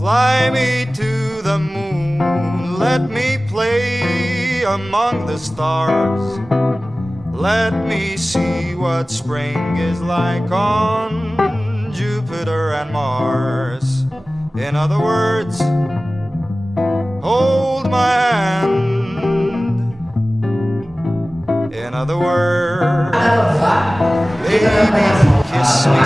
Fly me to the moon, let me play among the stars. Let me see what spring is like on Jupiter and Mars. In other words, hold my hand. In other words, baby, kiss me.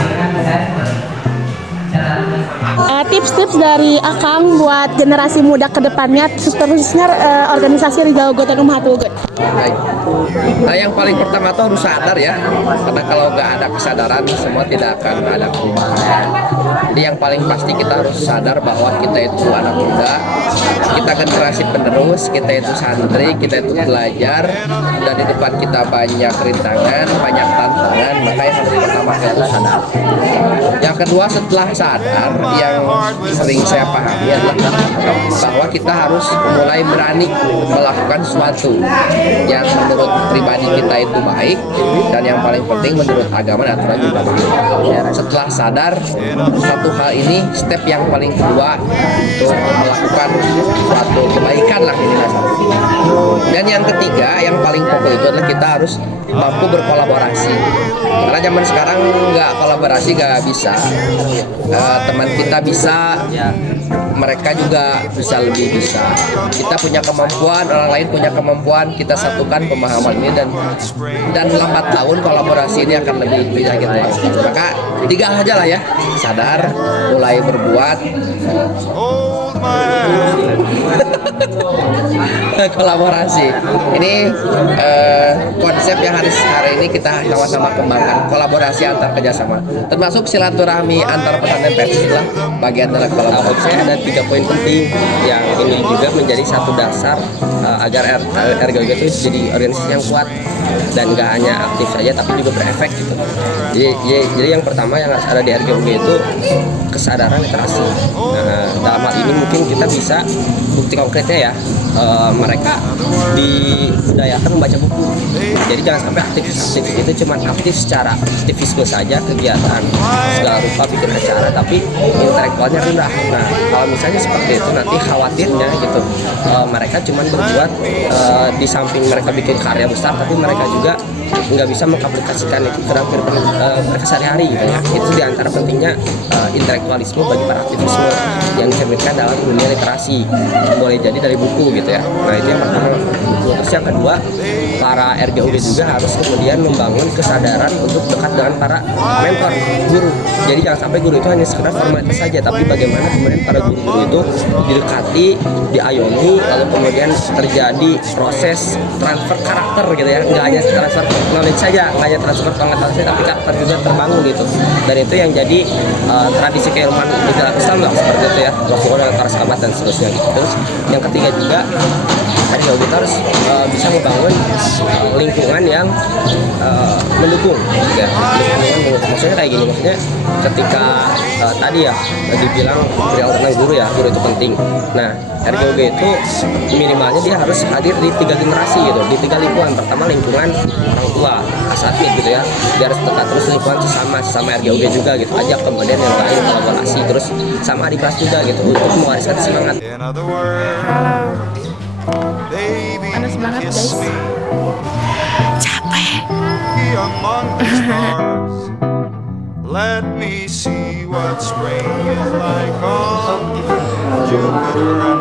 Tips-tips dari Akang buat generasi muda ke depannya, terusnya organisasi Rijal Ugut dan Ummahat Ugut. Nah, yang paling pertama tuh harus sadar ya, karena kalau nggak ada kesadaran semua tidak akan ada perubahan. Jadi yang paling pasti kita harus sadar bahwa kita itu anak muda, kita generasi penerus, kita itu santri, kita itu belajar, dan di depan kita banyak rintangan, banyak tantangan, maka yang harus pertama kita sadar. Yang kedua setelah sadar, yang sering saya pahami adalah bahwa kita harus mulai berani melakukan sesuatu yang menurut pribadi kita itu baik, dan yang paling penting menurut agama dan aturan juga baik. Setelah sadar satu hal ini, step yang paling kedua untuk melakukan suatu kebaikan lah ini. Dan yang ketiga yang paling pokok itu adalah kita harus mampu berkolaborasi, karena zaman sekarang nggak kolaborasi nggak bisa. Teman kita bisa, mereka juga bisa, lebih bisa. Kita punya kemampuan, orang lain punya kemampuan, kita satukan pemahaman ini, dan lambat laun kolaborasi ini akan lebih bisa gitu. Maka 3 aja lah ya, sadar, mulai berbuat, kolaborasi. Ini konsep yang hari ini kita sama-sama kembangkan, kolaborasi antar kerjasama, termasuk silaturahmi antar pesantren PSI lah bagian dari kolaborasi. Saya ada 3 poin penting yang ini juga menjadi satu dasar agar RGUG itu jadi organisasi yang kuat dan nggak hanya aktif saja tapi juga berefek gitu. Jadi yang pertama yang harus ada di RGUG itu kesadaran literasi. Nah, dalam hal ini mungkin kita bisa bukti konkretnya ya, mereka dibudayakan membaca buku. Jadi jangan sampai aktif itu cuma aktif secara aktivisme saja, kegiatan segala rupa bikin acara tapi intelektualnya rendah. Nah, kalau misalnya seperti itu nanti khawatirnya gitu, mereka cuma berbuat di samping mereka bikin karya besar tapi mereka juga nggak bisa mengaplikasikan itu ke mereka sehari-hari gitu ya. Itu diantara pentingnya intelektualisme bagi para aktivisme yang dicerminkan dalam dunia literasi, boleh jadi dari buku gitu ya. Nah, itu yang pertama. Terus yang kedua, para RGUG juga harus kemudian membangun kesadaran untuk dekat dengan para mentor, guru. Jadi jangan sampai guru itu hanya sekedar formalitas saja, tapi bagaimana kemudian para guru itu didekati, diayomi, lalu kemudian terjadi proses transfer karakter gitu ya. Nggak hanya transfer knowledge saja, nggak hanya transfer pengetahuan saja, tapi karakter juga terbangun gitu. Dan itu yang jadi tradisi keilmuan di dalam Islam lah, seperti itu ya, waktu dengan para sahabat dan seterusnya gitu. Terus yang ketiga juga kita harus bisa membangun lingkungan yang mendukung ya. Maksudnya kayak gini, maksudnya ketika tadi ya dibilang beliau tentang guru ya, guru itu penting. Nah, RGUG itu minimalnya dia harus hadir di 3 generasi gitu, di 3 lingkungan. Pertama lingkungan orang tua, asatid gitu ya, dia harus dekat. Terus lingkungan sesama RGUG juga gitu, ajak kemudian yang lain kolaborasi, terus sama di kelas juga gitu untuk mewariskan semangat. Ada semangat guys. Capek. Let me see what spring is like on Jupiter.